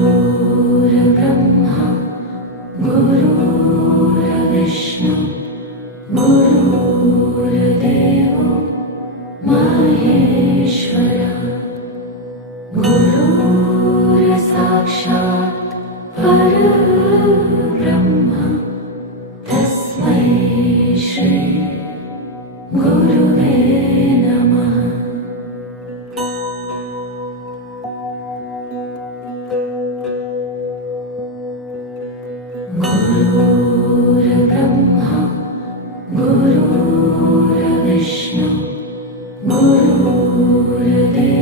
गुरुर्ब्रह्मा गुरुर्विष्णु गुरुर्देवो महेश्वरा गुरुर्साक्षात् परब्रह्म तस्मै श्री गुरुवे नमः। गुरुर्ब्रह्मा गुरुर्विष्णु गुरुर्देवो